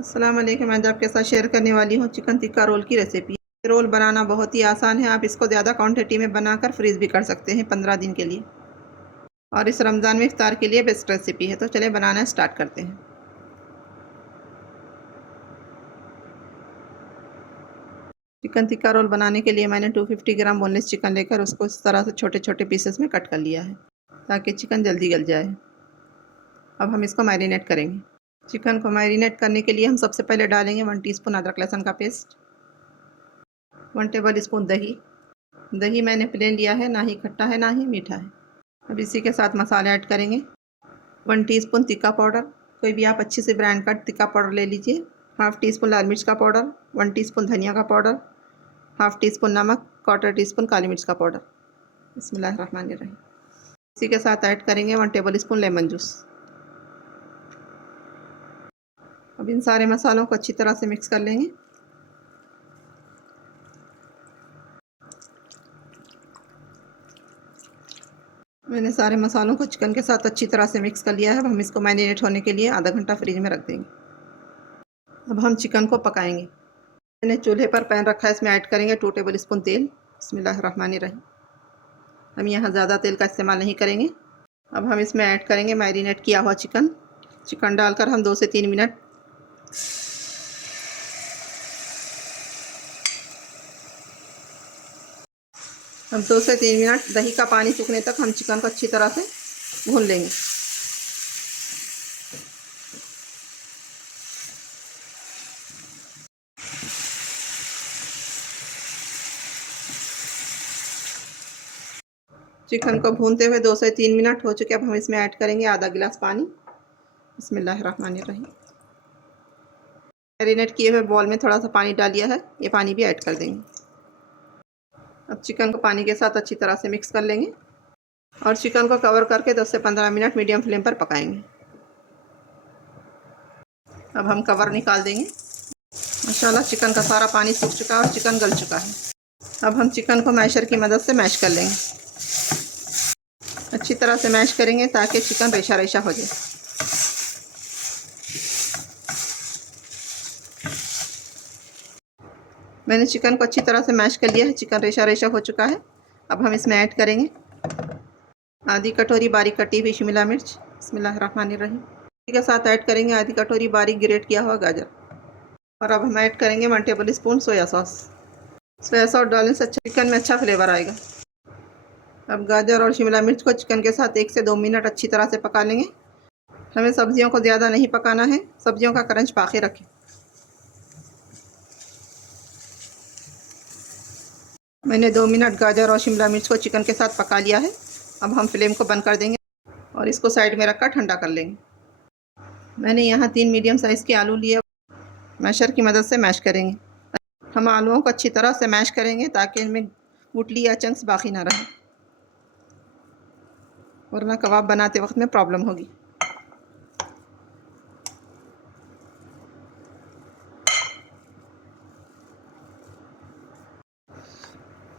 अस्सलाम वालेकुम। मैं आज आपके साथ शेयर करने वाली हूँ चिकन टिक्का रोल की रेसिपी। रोल बनाना बहुत ही आसान है। आप इसको ज़्यादा क्वांटिटी में बनाकर फ्रीज भी कर सकते हैं 15 दिन के लिए, और इस रमज़ान में इफ्तार के लिए बेस्ट रेसिपी है। तो चलिए बनाना स्टार्ट करते हैं। चिकन टिक्का रोल बनाने के लिए मैंने 250 ग्राम बोनलेस चिकन लेकर उसको इस तरह से छोटे छोटे पीसेस में कट कर लिया है, ताकि चिकन जल्दी गल जाए। अब हम इसको मैरिनेट करेंगे। चिकन को मैरिनेट करने के लिए हम सबसे पहले डालेंगे 1 टीस्पून अदरक लहसुन का पेस्ट, 1 टेबल स्पून दही। दही मैंने प्लेन लिया है, ना ही खट्टा है ना ही मीठा है। अब इसी के साथ मसाले ऐड करेंगे। 1 टीस्पून तिक्का पाउडर, कोई भी आप अच्छी सी ब्रांड का तिक्का पाउडर ले लीजिए। हाफ़ टी स्पून लाल मिर्च का पाउडर, 1 टीस्पून धनिया का पाउडर, हाफ़ टी स्पून नमक, 1/4 टीस्पून काली मिर्च का पाउडर। बिस्मिल्लाहिर्रहमानिर्रहीम। इसी के साथ ऐड करेंगे 1 टेबल स्पून लेमन जूस। अब इन सारे मसालों को अच्छी तरह से मिक्स कर लेंगे। मैंने सारे मसालों को चिकन के साथ अच्छी तरह से मिक्स कर लिया है। अब हम इसको मैरिनेट होने के लिए आधा घंटा फ्रिज में रख देंगे। अब हम चिकन को पकाएंगे। मैंने चूल्हे पर पैन रखा है, इसमें ऐड करेंगे 2 टेबल स्पून तेल। बिस्मिल्लाहिर्रहमानिर्रहीम। हम यहाँ ज़्यादा तेल का इस्तेमाल नहीं करेंगे। अब हम इसमें ऐड करेंगे मैरिनेट किया हुआ चिकन। चिकन डालकर हम 2 से 3 मिनट हम 2 से 3 मिनट दही का पानी सूखने तक हम चिकन को अच्छी तरह से भून लेंगे। चिकन को भूनते हुए 2 से 3 मिनट हो चुके। अब हम इसमें ऐड करेंगे आधा गिलास पानी। बिस्मिल्लाहिर्रहमानिर्रहीम। मैरिनेट किए हुए बॉल में थोड़ा सा पानी डाल दिया है, ये पानी भी ऐड कर देंगे। अब चिकन को पानी के साथ अच्छी तरह से मिक्स कर लेंगे और चिकन को कवर करके 10 से 15 मिनट मीडियम फ्लेम पर पकाएंगे। अब हम कवर निकाल देंगे। माशाल्लाह चिकन का सारा पानी सूख चुका है और चिकन गल चुका है। अब हम चिकन को मैशर की मदद से मैश कर लेंगे। अच्छी तरह से मैश करेंगे ताकि चिकन रेशा रेशा हो जाए। मैंने चिकन को अच्छी तरह से मैश कर लिया है, चिकन रेशा रेशा हो चुका है। अब हम इसमें ऐड करेंगे आधी कटोरी बारीक कटी हुई शिमला मिर्च। बिस्मिल्लाहिर्रहमानिर्रहीम। इसी के साथ ऐड करेंगे आधी कटोरी बारीक ग्रेट किया हुआ गाजर। और अब हम ऐड करेंगे 1 table spoon soya sauce. Soya sauce डालने से चिकन में अच्छा फ्लेवर आएगा। अब गाजर और शिमला मिर्च को चिकन के साथ 1 से 2 मिनट अच्छी तरह से पका लेंगे। हमें सब्जियों को ज़्यादा नहीं पकाना है, सब्जियों का क्रंच पाके रखें। मैंने 2 मिनट गाजर और शिमला मिर्च को चिकन के साथ पका लिया है। अब हम फ्लेम को बंद कर देंगे और इसको साइड में रखकर ठंडा कर लेंगे। मैंने यहाँ 3 मीडियम साइज़ के आलू लिए, मैशर की मदद से मैश करेंगे। हम आलूओं को अच्छी तरह से मैश करेंगे ताकि इनमें गुठली या चंक्स बाकी ना रहे, वरना कबाब बनाते वक्त में प्रॉब्लम होगी।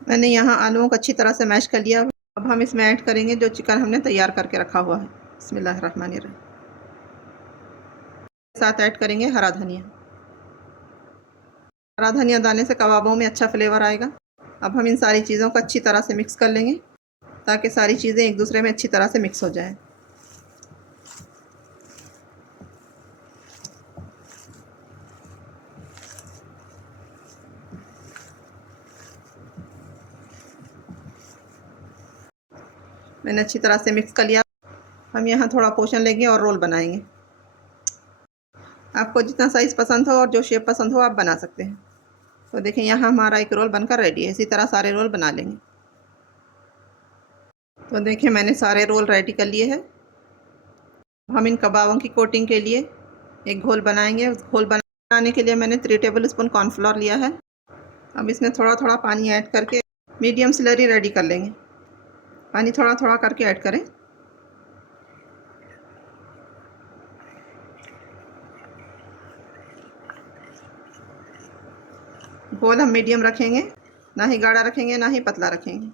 मैंने यहाँ आलूओं को अच्छी तरह से मैश कर लिया। अब हम इसमें ऐड करेंगे जो चिकन हमने तैयार करके रखा हुआ है। बिस्मिल्लाहिर्रहमानिर्रहीम। साथ ऐड करेंगे हरा धनिया। हरा धनिया डालने से कबाबों में अच्छा फ्लेवर आएगा। अब हम इन सारी चीज़ों को अच्छी तरह से मिक्स कर लेंगे ताकि सारी चीज़ें एक दूसरे में अच्छी तरह से मिक्स हो जाए। मैंने अच्छी तरह से मिक्स कर लिया। हम यहाँ थोड़ा पोर्शन लेंगे और रोल बनाएंगे। आपको जितना साइज़ पसंद हो और जो शेप पसंद हो आप बना सकते हैं। तो देखें यहाँ हमारा एक रोल बनकर रेडी है। इसी तरह सारे रोल बना लेंगे। तो देखें मैंने सारे रोल रेडी कर लिए हैं। हम इन कबाबों की कोटिंग के लिए एक घोल बनाएंगे। उस घोल बनाने के लिए मैंने 3 टेबल स्पून कॉर्नफ्लोर लिया है। अब इसमें थोड़ा थोड़ा पानी ऐड करके मीडियम स्लरी रेडी कर लेंगे। पानी थोड़ा थोड़ा करके ऐड करें। घोल हम मीडियम रखेंगे, ना ही गाढ़ा रखेंगे ना ही पतला रखेंगे।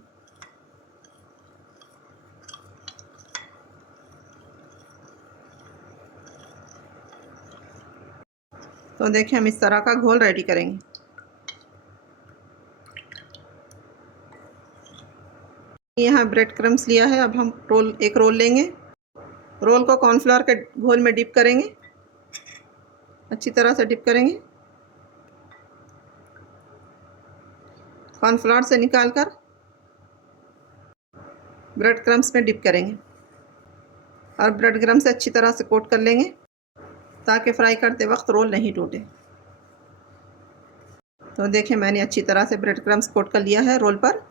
तो देखिए हम इस तरह का घोल रेडी करेंगे। यहाँ ब्रेड क्रम्स लिया है। अब हम एक रोल लेंगे। रोल को कॉर्नफ्लावर के घोल में डिप करेंगे, अच्छी तरह से डिप करेंगे। कॉर्नफ्लावर से निकालकर ब्रेड क्रम्स में डिप करेंगे और ब्रेड क्रम्स से अच्छी तरह से कोट कर लेंगे ताकि फ्राई करते वक्त रोल नहीं टूटे। तो देखिए मैंने अच्छी तरह से ब्रेड क्रम्स कोट कर लिया है रोल पर।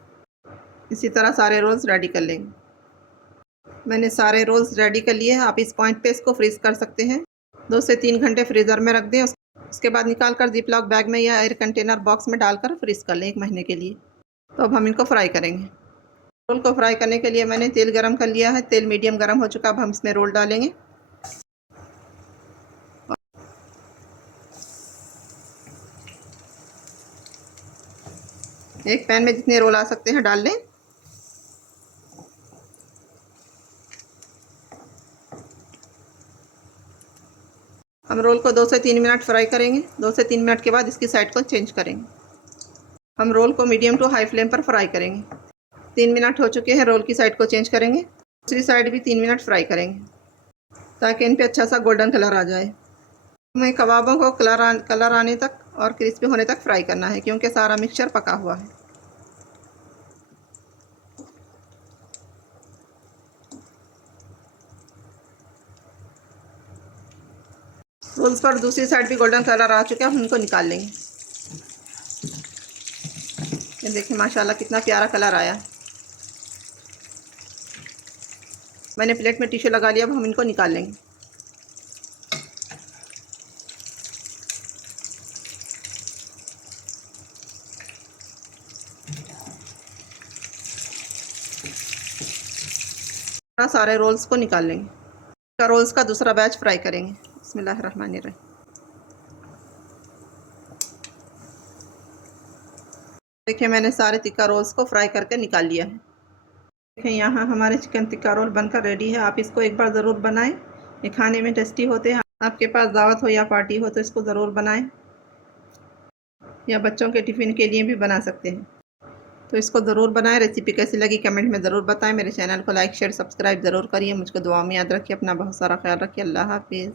इसी तरह सारे रोल्स रेडी कर लेंगे। मैंने सारे रोल्स रेडी कर लिए हैं। आप इस पॉइंट पे इसको फ्रीज़ कर सकते हैं। 2 से 3 घंटे फ्रीज़र में रख दें। उसके बाद निकाल कर जिप-लॉक बैग में या एयर कंटेनर बॉक्स में डालकर फ्रीज़ कर लें 1 महीने के लिए। तो अब हम इनको फ्राई करेंगे। रोल को फ्राई करने के लिए मैंने तेल गरम कर लिया है। तेल मीडियम गरम हो चुका। अब हम इसमें रोल डालेंगे। एक पैन में जितने रोल आ सकते हैं डाल लें। हम रोल को 2 से 3 मिनट फ्राई करेंगे। 2 से 3 मिनट के बाद इसकी साइड को चेंज करेंगे। हम रोल को मीडियम टू हाई फ्लेम पर फ्राई करेंगे। 3 मिनट हो चुके हैं। रोल की साइड को चेंज करेंगे। दूसरी साइड भी 3 मिनट फ्राई करेंगे ताकि इन पे अच्छा सा गोल्डन कलर आ जाए। हमें कबाबों को कलर आने तक और क्रिस्पी होने तक फ्राई करना है क्योंकि सारा मिक्सचर पका हुआ है। रोल्स पर दूसरी साइड भी गोल्डन कलर आ चुका है। हम उनको निकाल लेंगे। ये देखिए माशाल्लाह कितना प्यारा कलर आया। मैंने प्लेट में टिश्यू लगा लिया। अब हम इनको निकाल लेंगे। सारे रोल्स को निकाल लेंगे। रोल्स का दूसरा बैच फ्राई करेंगे। बिस्मिल्लाहिर्रहमानिर्रहीम। देखिए मैंने सारे टिक्का रोल्स को फ्राई करके निकाल लिया है। देखिए यहाँ हमारे चिकन टिक्का रोल बनकर रेडी है। आप इसको एक बार ज़रूर बनाएं। ये खाने में टेस्टी होते हैं। आपके पास दावत हो या पार्टी हो तो इसको ज़रूर बनाएं या बच्चों के टिफ़िन के लिए भी बना सकते हैं। तो इसको ज़रूर बनाएं। रेसिपी कैसी लगी कमेंट में ज़रूर बताएं। मेरे चैनल को लाइक शेयर सब्सक्राइब ज़रूर करिए। मुझको दुआ में याद रखिए। अपना बहुत सारा ख्याल रखिए। अल्लाह हाफिज़।